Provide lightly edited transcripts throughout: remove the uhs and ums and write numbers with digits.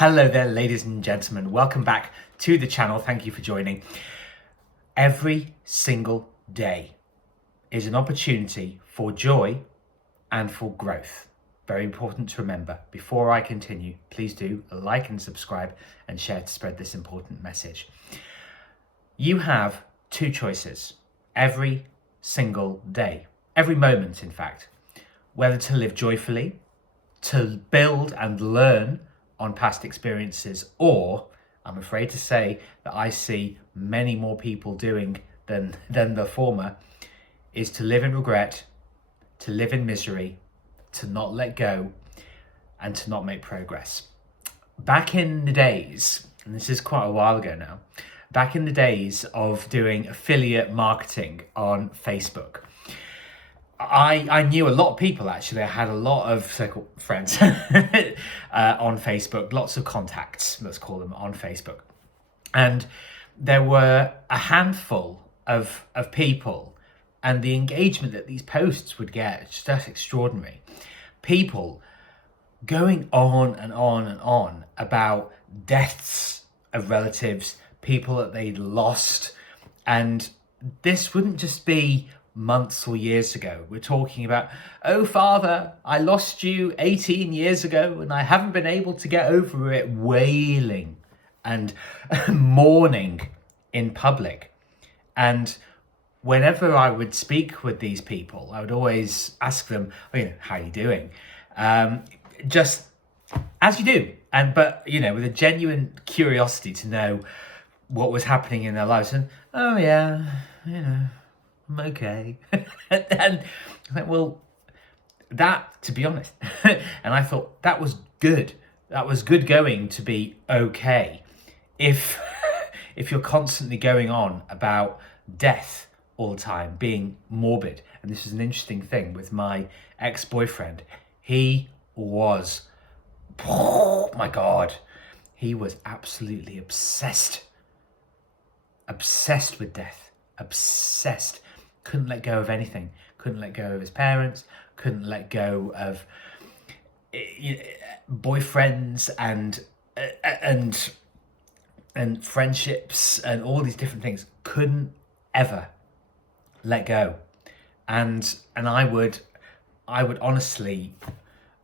Hello there, ladies and gentlemen. Welcome back to the channel. Thank you for joining. Every single day is an opportunity for joy and for growth. Very important to remember. Before I continue, please do like and subscribe and share to spread this important message. You have two choices every single day, every moment, in fact, whether to live joyfully, to build and learn on past experiences, or I'm afraid to say that I see many more people doing than the former, is to live in regret, to live in misery, to not let go, and to not make progress. Back in the days, and this is quite a while ago now, back in the days of doing affiliate marketing on Facebook, I knew a lot of people, actually. I had a lot of circle friends on Facebook, lots of contacts, let's call them, on Facebook. And there were a handful of people, and the engagement that these posts would get, it's just extraordinary. People going on and on and on about deaths of relatives, people that they'd lost. And this wouldn't just be months or years ago. We're talking about, oh father, I lost you 18 years ago and I haven't been able to get over it, wailing and mourning in public. And whenever I would speak with these people, I would always ask them, how are you doing? Just as you do. But with a genuine curiosity to know what was happening in their lives. And, oh yeah, I'm okay. And I thought, well, that, to be honest, and I thought that was good. That was good going to be okay. If you're constantly going on about death all the time, being morbid, and this is an interesting thing with my ex-boyfriend, he was, oh my God, he was absolutely obsessed with death, obsessed. Couldn't let go of anything, couldn't let go of his parents, couldn't let go of boyfriends and friendships and all these different things. Couldn't ever let go. And I would honestly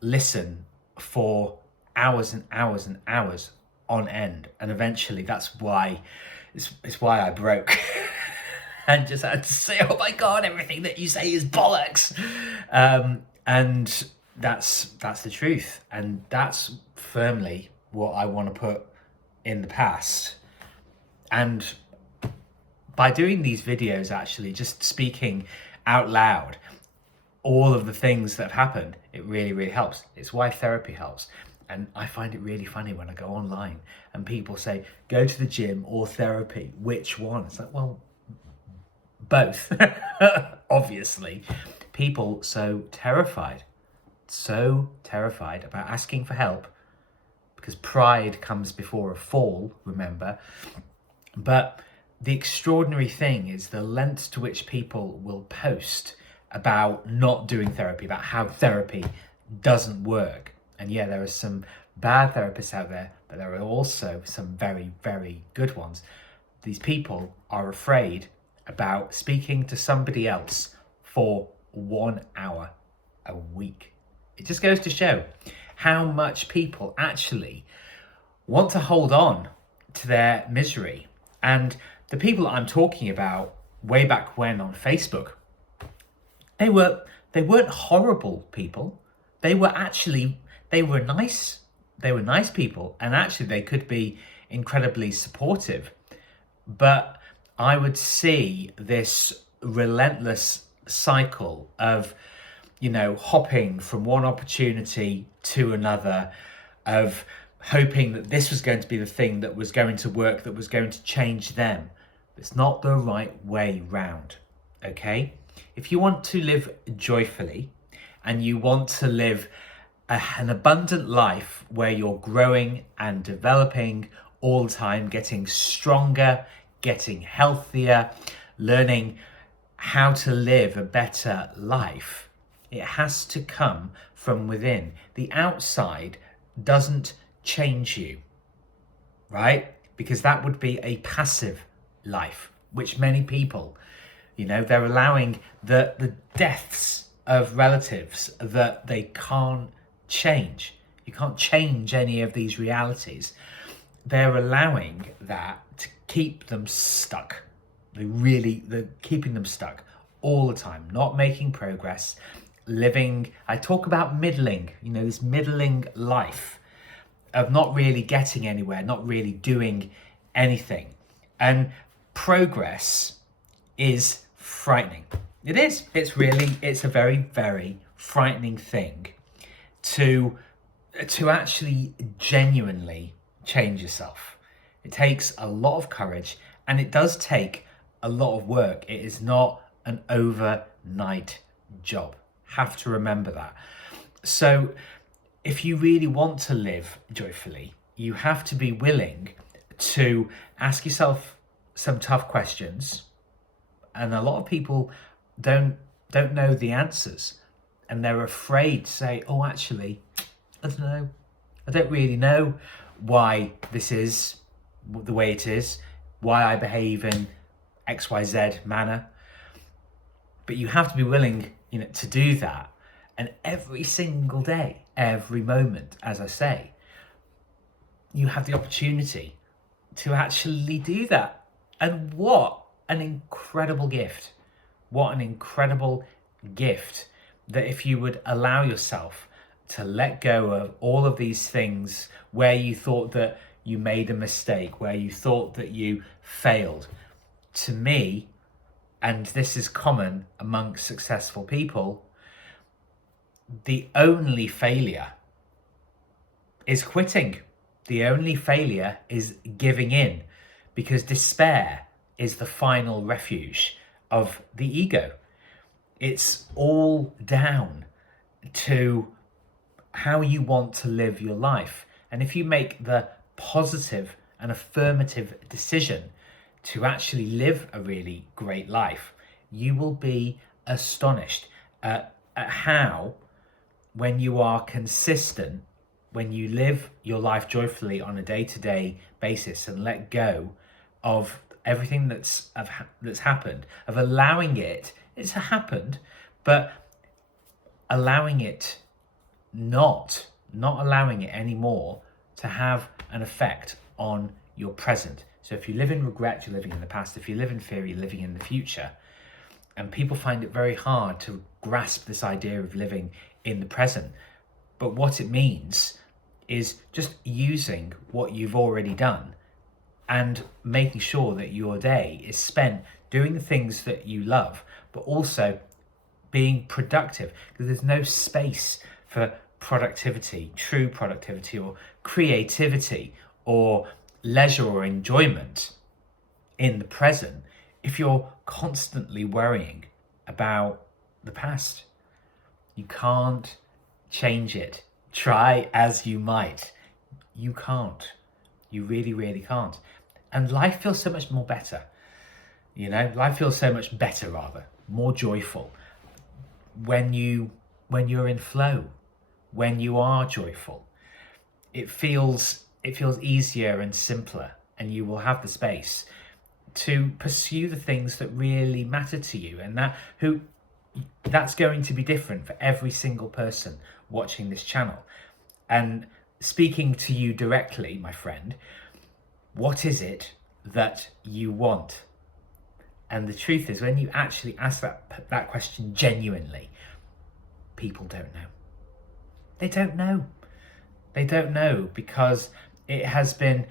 listen for hours and hours and hours on end. And eventually that's why it's why I broke. And just had to say, oh my God, everything that you say is bollocks. And that's the truth. And that's firmly what I want to put in the past. And by doing these videos, actually, just speaking out loud, all of the things that have happened, it really, really helps. It's why therapy helps. And I find it really funny when I go online and people say, go to the gym or therapy, which one? It's like, well, both. Obviously. People so terrified about asking for help, because pride comes before a fall, remember. But the extraordinary thing is the lengths to which people will post about not doing therapy, about how therapy doesn't work. And yeah, there are some bad therapists out there, but there are also some very, very good ones. These people are afraid about speaking to somebody else for 1 hour a week. It just goes to show how much people actually want to hold on to their misery. And the people that I'm talking about way back when on Facebook, they weren't horrible people. They were nice. They were nice people, and actually they could be incredibly supportive. But I would see this relentless cycle of, hopping from one opportunity to another, of hoping that this was going to be the thing that was going to work, that was going to change them. It's not the right way round, okay? If you want to live joyfully and you want to live an abundant life where you're growing and developing all the time, getting stronger, getting healthier, learning how to live a better life, it has to come from within. The outside doesn't change you, right? Because that would be a passive life, which many people, they're allowing the deaths of relatives that they can't change. You can't change any of these realities. They're allowing that to keep them stuck. They're keeping them stuck all the time, not making progress, living, I talk about middling, this middling life of not really getting anywhere, not really doing anything. And progress is frightening. It is. It's a very, very frightening thing to actually genuinely change yourself. It takes a lot of courage, and it does take a lot of work. It is not an overnight job. Have to remember that. So if you really want to live joyfully, you have to be willing to ask yourself some tough questions. And a lot of people don't know the answers, and they're afraid to say, oh, actually, I don't know. I don't really know why this is the way it is, why I behave in XYZ manner. But you have to be willing, to do that. And every single day, every moment, as I say, you have the opportunity to actually do that. And what an incredible gift. What an incredible gift that if you would allow yourself to let go of all of these things where you thought that you made a mistake, where you thought that you failed. To me, and this is common amongst successful people, the only failure is quitting. The only failure is giving in, because despair is the final refuge of the ego. It's all down to how you want to live your life. And if you make the positive and affirmative decision to actually live a really great life, you will be astonished at how, when you are consistent, when you live your life joyfully on a day-to-day basis and let go of everything that's happened, of allowing it's happened, but allowing it not allowing it anymore to have an effect on your present. So if you live in regret, you're living in the past. If you live in fear, you're living in the future. And people find it very hard to grasp this idea of living in the present. But what it means is just using what you've already done and making sure that your day is spent doing the things that you love, but also being productive, because there's no space for productivity, true productivity, or creativity, or leisure or enjoyment in the present if you're constantly worrying about the past. You can't change it. Try as you might. You can't. You really, really can't. And life feels so much more better. Life feels so much better, rather, more joyful when you're in flow, when you are joyful. It feels easier and simpler, and you will have the space to pursue the things that really matter to you, and that's going to be different for every single person watching this channel. And speaking to you directly, my friend, what is it that you want? And the truth is, when you actually ask that question genuinely, people don't know. They don't know. They don't know, because the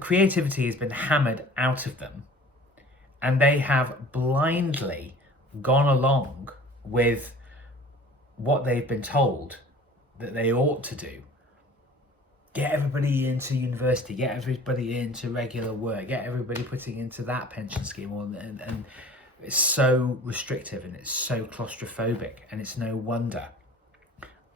creativity has been hammered out of them, and they have blindly gone along with what they've been told that they ought to do. Get everybody into university, get everybody into regular work, get everybody putting into that pension scheme, and it's so restrictive and it's so claustrophobic, and it's no wonder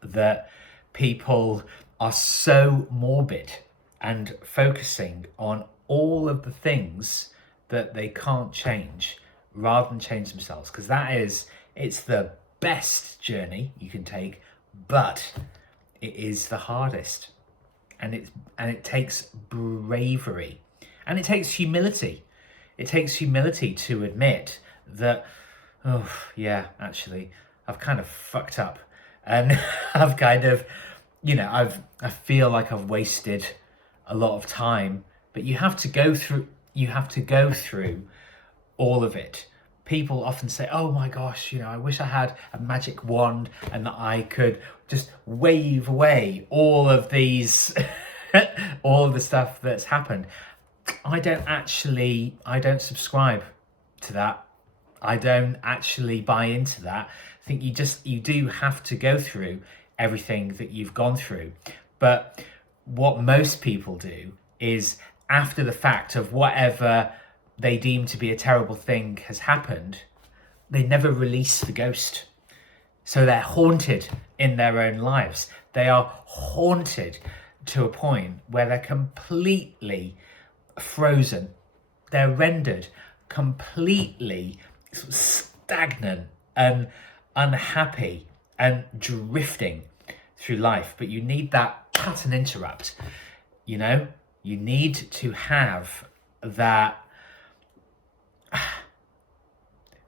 that people are so morbid and focusing on all of the things that they can't change rather than change themselves, because it's the best journey you can take, but it is the hardest. and it takes bravery, and it takes humility. It takes humility to admit that, oh yeah, actually I've kind of fucked up, and I've kind of, I feel like I've wasted a lot of time. But you have to go through all of it. People often say, oh my gosh, I wish I had a magic wand and that I could just wave away all of these, all of the stuff that's happened. I don't subscribe to that. I don't actually buy into that. I think you do have to go through everything that you've gone through. But what most people do is, after the fact of whatever they deem to be a terrible thing has happened, they never release the ghost. So they're haunted in their own lives. They are haunted to a point where they're completely frozen. They're rendered completely stagnant and unhappy and drifting through life. But you need that pattern interrupt. You need to have that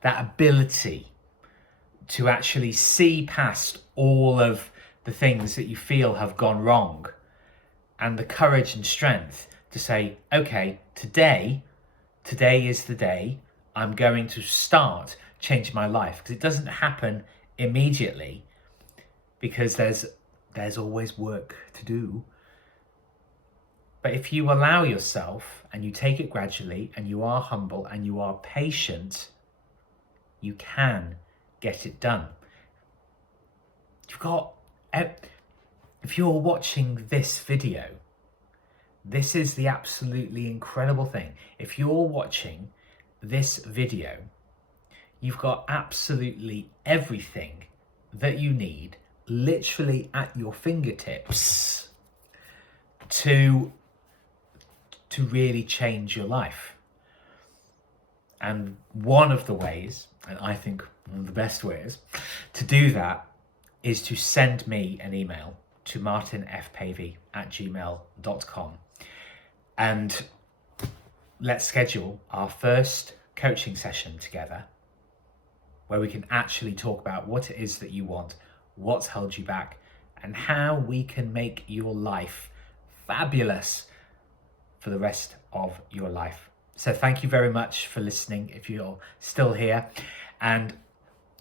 ability to actually see past all of the things that you feel have gone wrong, and the courage and strength to say, okay, today is the day I'm going to start changing my life. Because it doesn't happen immediately, because there's always work to do. But if you allow yourself and you take it gradually and you are humble and you are patient, you can get it done. If you're watching this video, this is the absolutely incredible thing. If you're watching this video, you've got absolutely everything that you need literally at your fingertips to really change your life. And one of the ways, and I think one of the best ways to do that, is to send me an email to martinfpavey@gmail.com, and let's schedule our first coaching session together, where we can actually talk about what it is that you want, what's held you back, and how we can make your life fabulous for the rest of your life. So thank you very much for listening if you're still here, and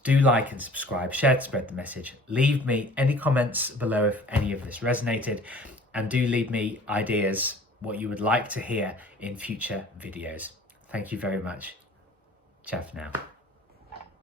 do like and subscribe, share to spread the message. Leave me any comments below if any of this resonated, and do leave me ideas what you would like to hear in future videos. Thank you very much. Ciao for now.